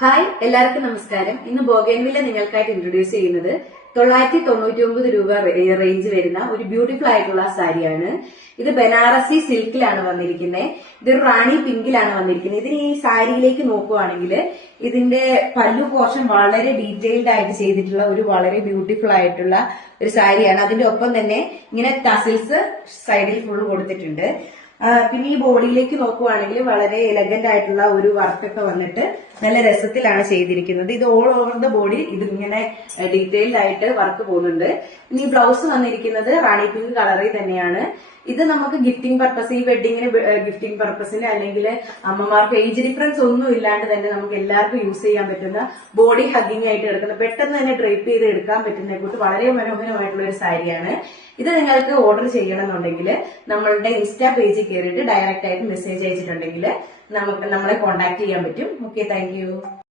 Hi, എല്ലാവർക്കും നമസ്കാരം. ഇന്ന് ബോഗൻവില്ല നിങ്ങൾക്കായിട്ട് ഇൻട്രൊഡ്യൂസ് ചെയ്യുന്നത് 999 രൂപ റേഞ്ച് വരുന്ന ഒരു ബ്യൂട്ടിഫുൾ ആയിട്ടുള്ള സാരിയാണ്. ഇത് ബനാറസി സിൽക്കിലാണ് വന്നിരിക്കുന്നത്. ഇത് റാണി പിങ്കിലാണ് വന്നിരിക്കുന്നത്. ഇതിന് ഈ സാരിയിലേക്ക് നോക്കുവാണെങ്കിൽ ഇതിന്റെ പല്ലു പോർഷൻ വളരെ ഡീറ്റെയിൽഡ് ആയിട്ട് ചെയ്തിട്ടുള്ള ഒരു വളരെ ബ്യൂട്ടിഫുൾ ആയിട്ടുള്ള ഒരു സാരിയാണ്. അതിന്റെ ഒപ്പം തന്നെ ഇങ്ങനെ ടസിൽസ് സൈഡിൽ ഫുൾ കൊടുത്തിട്ടുണ്ട്. പിന്നെ ഈ ബോഡിയിലേക്ക് നോക്കുവാണെങ്കിൽ വളരെ എലഗന്റ് ആയിട്ടുള്ള ഒരു വർക്കൊക്കെ വന്നിട്ട് നല്ല രസത്തിലാണ് ചെയ്തിരിക്കുന്നത്. ഇത് ഓൾ ഓവർ ദ ബോഡി ഇതിങ്ങനെ ഡീറ്റെയിൽഡ് ആയിട്ട് വർക്ക് പോകുന്നുണ്ട്. ഇനി ബ്ലൗസ് വന്നിരിക്കുന്നത് റാണി പിങ്ക് കളറിൽ തന്നെയാണ്. ഇത് നമുക്ക് ഗിഫ്റ്റിംഗ് പർപ്പസ്, ഈ വെഡിങ്ങിന് ഗിഫ്റ്റിംഗ് പർപ്പസിന് അല്ലെങ്കിൽ അമ്മമാർക്ക് ഏജ് ഡിഫറൻസ് ഒന്നും ഇല്ലാണ്ട് തന്നെ നമുക്ക് എല്ലാവർക്കും യൂസ് ചെയ്യാൻ പറ്റുന്ന, ബോഡി ഹഗ്ഗിംഗ് ആയിട്ട് എടുക്കുന്ന, പെട്ടെന്ന് തന്നെ ഡ്രൈപ്പ് ചെയ്ത് എടുക്കാൻ പറ്റുന്ന കൂട്ട് വളരെ മനോഹരമായിട്ടുള്ള ഒരു സാരിയാണ്. ഇത് നിങ്ങൾക്ക് ഓർഡർ ചെയ്യണമെന്നുണ്ടെങ്കിൽ നമ്മളുടെ ഇൻസ്റ്റാ പേജിൽ കയറിയിട്ട് ഡയറക്റ്റ് ആയിട്ട് മെസ്സേജ് അയച്ചിട്ടുണ്ടെങ്കിൽ നമ്മളെ കോൺടാക്ട് ചെയ്യാൻ പറ്റും. Okay, thank you.